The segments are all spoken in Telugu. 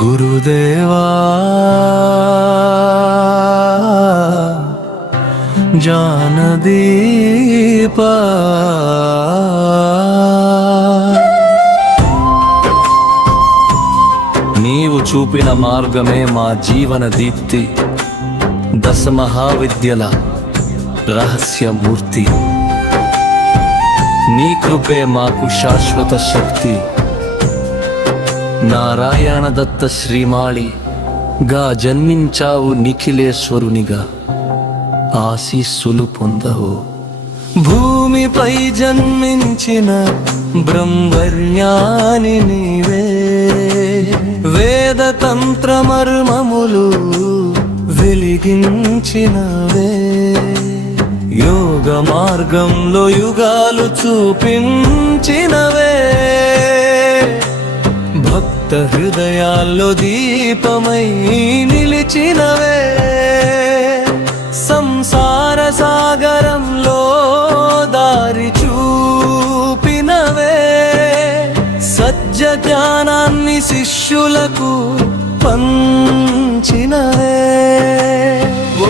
గురుదేవా జానదీపా నీవు చూపిన మార్గమే మా జీవన దీప్తి, దశ మహావిద్యల రహస్యమూర్తి. నీ కృపే మాకు శాశ్వత శక్తి. నారాయణ దత్త శ్రీమాళిగా జన్మించావు, నిఖిలేశ్వరునిగా ఆశీస్సులు పొందవు. భూమిపై జన్మించిన బ్రహ్మజ్ఞాని నీవే, వేద తంత్ర మర్మములు వెలిగించినవే. యోగ మార్గంలో యుగాలు చూపించినవే, భక్త హృదయాల్లో దీపమై నిలిచినవే. సంసార సాగరంలో దారి చూపినవే, సజ్జ జ్ఞానాన్ని శిష్యులకు పంచినవే. ఓ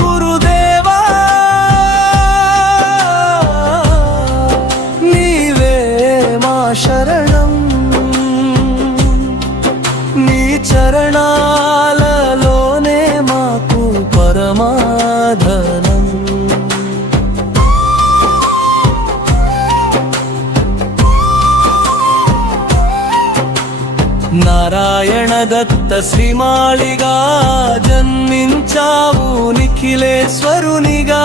గురుదేవా, నీవే మా శరణం. నీ చరణాలలోనే మాకు పరమాధనం. నారాయణ దత్త శ్రీమాళిగా జన్మించావు, నిఖిలేశ్వరునిగా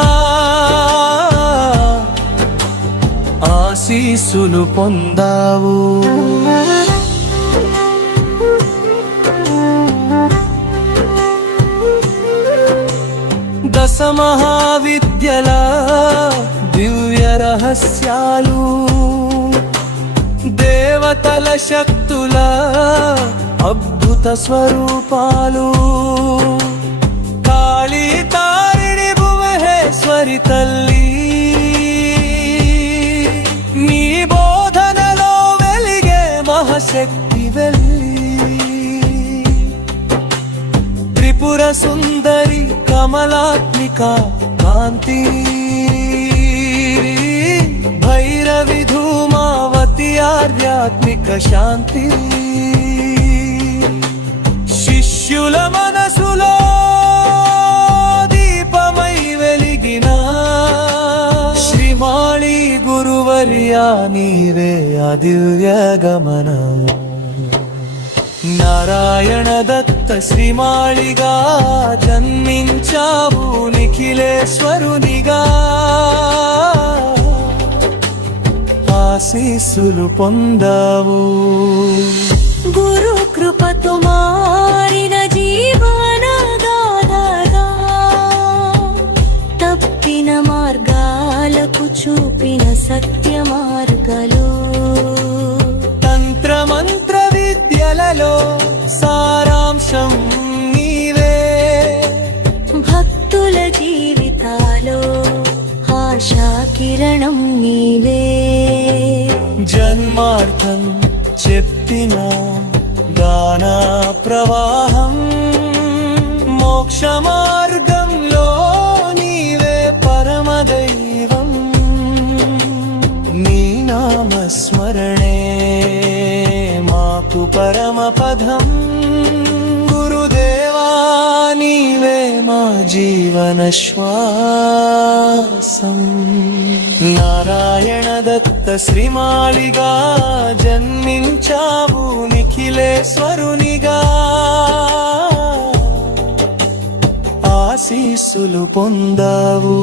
ఆశీస్సులు పొందావు. దశ మహావిద్యల దివ్య రహస్యాలు, దేవతల శక్తుల అద్భుత స్వరూపాలు. కాళీ తారిణి భువనేశ్వరి తల్లి, నీ బోధనలో వెలిగే మహాశక్తి వెళ్ళి. త్రిపుర సుందరి కమలాత్మిక కాంతి, భైరవి ధూమావతి ఆధ్యాత్మిక శాంతి. శిష్యుల మనసులో దీపమై వెలిగిన శ్రీమాళి గురువర్యా, నీవే ఆ దివ్య గమనం. నారాయణ దత్త శ్రీమాళిగా జన్మించావు, నిఖిలేశ్వరునిగా ఆశీస్సులు పొందావు. గురు కృపతో మారిన జీవన గాథగా, తప్పిన మార్గాలకు చూపిన సత్య మార్గాలు. తంత్ర మంత్ర విద్యలలో సారాంశం నీవే, భక్తుల జీవితాలో ఆశా కిరణం నీవే. జన్మార్థం చెప్పిన గాన ప్రవాహం, మోక్ష మార్గంలో నీవే పరమదైవం. నీ నామస్మరణే మాకు పరమ పదం. గురుదేవా, నీవే మా జీవన శ్వాసం. నారాయణ దత్త శ్రీమాళిగా జన్మించావు, నిఖిలేశ్వరునిగా ఆశీస్సులు పొందావు.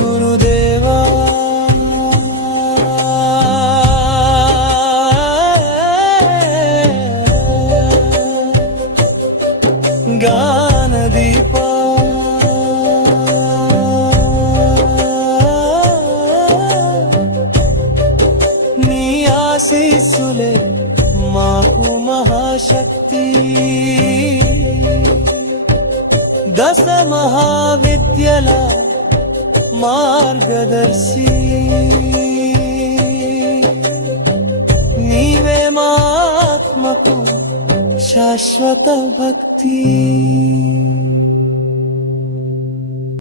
గురుదేవా, గానదీపా, నీ ఆశీస్సులే మాకు మహాశక్తి. దశ మహావిద్యల మార్గదర్శి నీవే మా ఆత్మకు శాశ్వత భక్తి